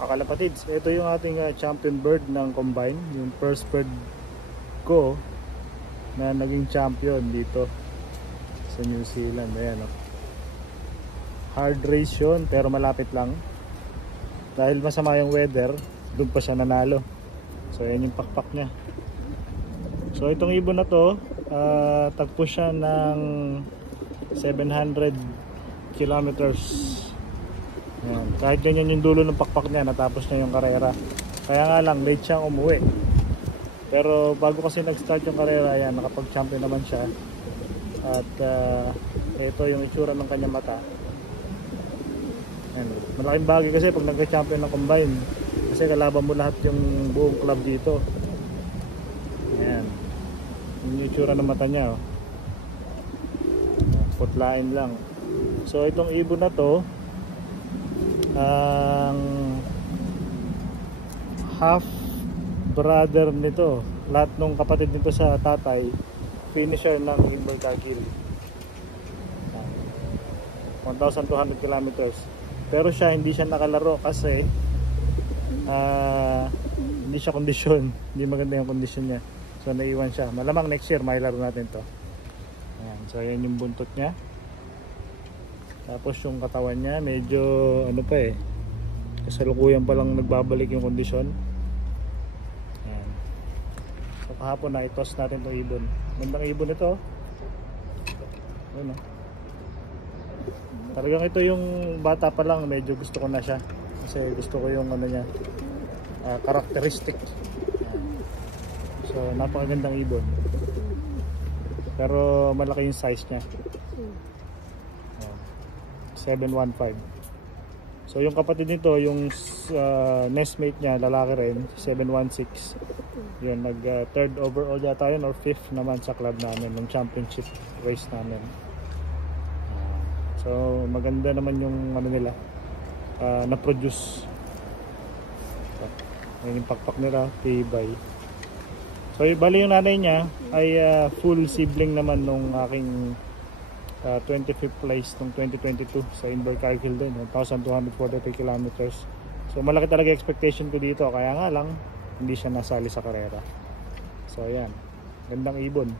Kalapatids, ito yung ating champion bird ng combine, yung first bird ko na naging champion dito sa New Zealand. Ayan, oh. Hard race yun pero malapit lang dahil masama yung weather, doon pa siya nanalo. So ayan yung pakpak nya. So itong ibon na to, tagpo siya ng 700 kilometers. Ayan. Kahit ganyan yung dulo ng pakpak niya, natapos niya yung karera. Kaya nga lang, late siyang umuwi. Pero bago kasi nag-start yung karera, ayan, nakapag-champion naman siya. At ito yung itsura ng kanyang mata. Ayan. Malaking bagay kasi pag nag-champion ng combine. Kasi kalaban mo lahat yung buong club dito. Ayan. Yung itsura ng mata niya. Oh. Putlain lang. So itong ibon na to, ang half brother nito, lahat ng kapatid nito sa tatay, finisher ng Invercargill. 1,200 kilometers. Pero siya hindi siya nakalaro kasi hindi siya kondisyon, hindi maganda yung kondisyon niya, so naiwan siya. Malamang next year may laro natin to. Ayan, so ayan yung buntot niya. Tapos yung katawan niya medyo ano pa eh, kasalukuyan pa lang nagbabalik yung kondisyon. Ayan. So kahapon na i-toss natin itong ibon. Gandang ibon ito. Ayan, oh. Talagang ito yung bata pa lang medyo gusto ko na siya. Kasi gusto ko yung ano niya, characteristic. So napakagandang ibon. Pero malaki yung size niya. 715. So yung kapatid nito, yung nestmate niya, lalaki rin, 716. Yun, nag third overall yata yun or fifth naman sa club namin ng championship race namin. So maganda naman yung ano nila, na-produce. So, yung pakpak nila, tibay. So bali yung nanay niya ay full sibling naman nung aking 25th place nung 2022 sa Invercargill din, 1,243 kilometers. So malaki talaga expectation ko dito, kaya nga lang hindi siya nasali sa karera. So ayan, gandang ibon.